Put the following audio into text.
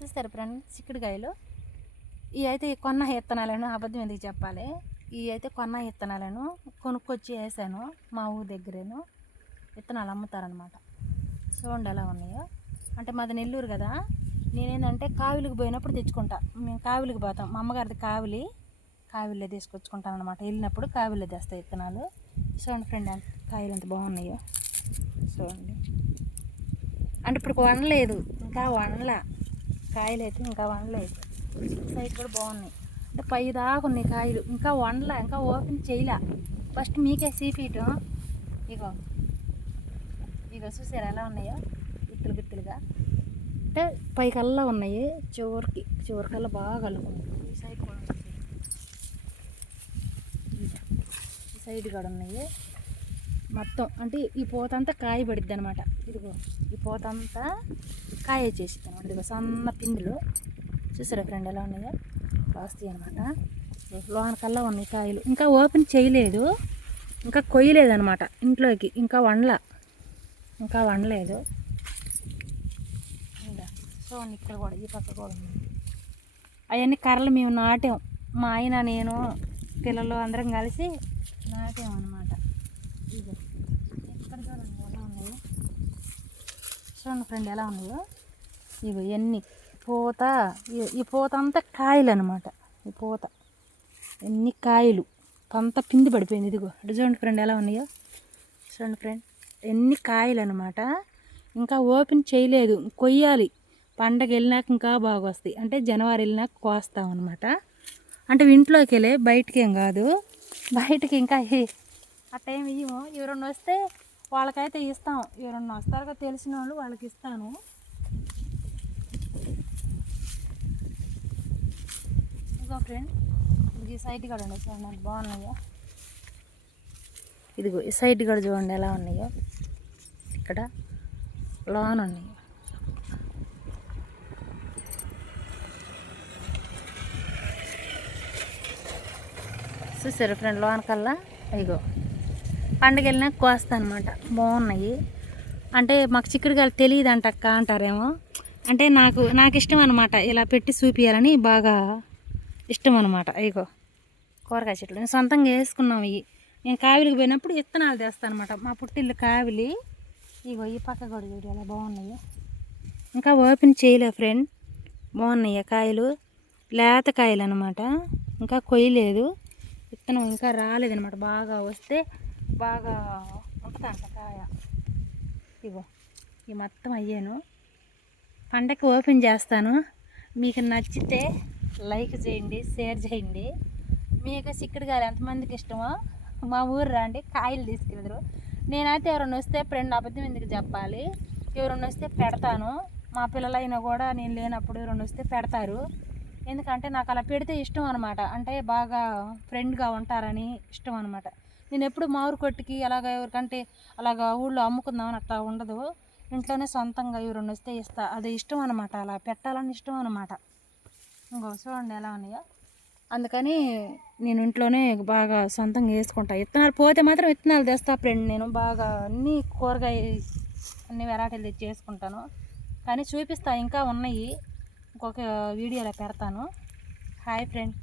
చూస్తారు ఫ్రెండ్ చిక్కుడుకాయలు. ఇవి అయితే కొన్న విత్తనాలను, అబద్ధం ఎందుకు చెప్పాలి, ఇవి అయితే కొన్న విత్తనాలను కొనుక్కొచ్చి వేసాను మా ఊరి దగ్గరేను. విత్తనాలు అమ్ముతారనమాట. చూడండి ఎలా ఉన్నాయో. అంటే మాది నెల్లూరు కదా, నేనేంటంటే కావిలికి పోయినప్పుడు తెచ్చుకుంటా. మేము కావిలికి పోతాం, మా అమ్మగారిది కావిలే తీసుకొచ్చుకుంటాను అనమాట. వెళ్ళినప్పుడు కావిలే తెస్తాయి విత్తనాలు. చూడండి ఫ్రెండ్ కాయలు ఎంత బాగున్నాయో చూడండి. అంటే ఇప్పుడు వండలేదు, ఇంకా వండలా కాయలు అయితే, ఇంకా వండలేదు. సైడ్ కూడా బాగున్నాయి. అంటే పై దాకా ఉన్నాయి కాయలు, ఇంకా వండలా, ఇంకా ఓపెన్ చేయలే. ఫస్ట్ మీకే సీఫీటు. ఇగో చూసారు ఎలా ఉన్నాయో, గుత్తులుగా. అంటే పైకల్లా ఉన్నాయి, చివరికల్లా బాగా అల్లుకున్నాయి. ఈ సైడ్ కూడా ఈ సైడ్ కూడా ఉన్నాయి మొత్తం. అంటే ఈ పూతంతా కాయ పడిద్ది అనమాట. ఇదిగో ఈ పూతంతా కాయ వచ్చేసిద్ది అనమాట. ఇదిగో సన్న పిందులు చూసారా ఫ్రెండ్ ఎలా ఉన్నాయో, వస్తాయి అనమాట. లోనకల్లా ఉన్నాయి కాయలు, ఇంకా ఓపెన్ చేయలేదు, ఇంకా కొయ్యలేదు అనమాట ఇంట్లోకి, ఇంకా వండలేదు. చూడండి ఇక్కడ కూడా, ఈ పక్క కూడా ఉన్నాయి. అవన్నీ కర్రలు మేము నాటాం, మా ఆయన నేను పిల్లలు అందరం కలిసి నాటాం అనమాట. ఇదిగో ఇక్కడ చూడండి ఎలా ఉన్నాయో, చూడండి ఫ్రెండ్ ఎలా ఉన్నాయో. ఇగో ఎన్ని పూత, ఈ పూత అంతా కాయలు అనమాట. ఈ పూత ఎన్ని కాయలు, అంతా పిండి పడిపోయింది. ఇదిగో అటు చూడండి ఫ్రెండ్ ఎలా ఉన్నాయో. చూడండి ఫ్రెండ్ ఎన్ని కాయలు అనమాట. ఇంకా ఓపెన్ చేయలేదు, కొయ్యాలి. పండగ వెళ్ళినాక ఇంకా బాగా వస్తాయి. అంటే జనవరి వెళ్ళినాక కోస్తాం అనమాట. అంటే ఇంట్లోకి వెళ్ళే, బయటికి ఏం కాదు. బయటికి ఇంకా ఆ టైం ఇవ్వము. ఎవరన్నా వస్తే వాళ్ళకైతే ఇస్తాం, ఎవరన్నా వస్తారుగా తెలిసిన వాళ్ళు, వాళ్ళకి ఇస్తాను. ఇదిగో ఫ్రెండ్ ఈ సైడ్ కూడా ఉన్నాయి చూడండి ఎంత బాగున్నాయో. ఇదిగో ఈ సైడ్ కూడా చూడండి ఎలా ఉన్నాయో. ఇక్కడ లోన్ ఉన్నాయి. చూసారు ఫ్రెండ్ లోనకల్లా. ఇగో పండుగ వెళ్ళినాక కోస్తా అనమాట. బాగున్నాయి. అంటే మాకు చిక్కుడుకాయలు తెలియదు అంటక్క అంటారేమో. అంటే నాకు ఇష్టం అనమాట, ఇలా పెట్టి చూపించాలని బాగా ఇష్టం అనమాట. ఇగో కూరగాయ చెట్లు నేను సొంతంగా వేసుకున్నాం. ఇవి నేను కావిలికి పోయినప్పుడు విత్తనాలు తెస్తాను అనమాట. మా పుట్టిల్లు కావిలి. ఇగో ఈ పక్క కూడా చూడు ఎలా బాగున్నాయి. ఇంకా ఓపెన్ చేయలే ఫ్రెండ్, బాగున్నాయి కాయలు, లేత కాయలు అనమాట. ఇంకా కొయ్యలేదు, విత్తనం ఇంకా రాలేదనమాట. బాగా వస్తే బాగా ఉంటుందంట కాయ. ఇగో ఈ మొత్తం అయ్యాను. పండగకి ఓపెన్ చేస్తాను. మీకు నచ్చితే లైక్ చేయండి, షేర్ చేయండి. మీకు చిక్కుడుకాయలు ఎంతమందికి ఇష్టమో మా ఊరు రండి, కాయలు తీసుకెళ్ళరు. నేనైతే ఎవరైనా వస్తే ఫ్రెండ్ అబద్ధం ఎందుకు చెప్పాలి, ఎవరైనా వస్తే పెడతాను. మా పిల్లలైనా కూడా నేను లేనప్పుడు ఎవరైనా వస్తే పెడతారు. ఎందుకంటే నాకు అలా పెడితే ఇష్టం అనమాట. అంటే బాగా ఫ్రెండ్గా ఉంటారని ఇష్టం అనమాట. నేను ఎప్పుడు మామిడి కొట్టుకి అలాగ ఎవరికంటే అలాగ ఊళ్ళో అమ్ముకుందామని అట్లా ఉండదు. ఇంట్లోనే సొంతంగా ఎవరైనా వస్తే ఇస్తా, అది ఇష్టం అనమాట. అలా పెట్టాలని ఇష్టం అనమాట. ఇంకో చూడండి ఎలా ఉన్నాయో. అందుకని నేను ఇంట్లోనే బాగా సొంతంగా వేసుకుంటా. విత్తనాలు పోతే మాత్రం విత్తనాలు తెస్తా ఫ్రెండ్. నేను బాగా అన్ని కూరగాయ అన్ని వెరైటీలు తెచ్చి వేసుకుంటాను. కానీ చూపిస్తా, ఇంకా ఉన్నాయి, ఇంకొక వీడియోలో పెడతాను. Hi friend.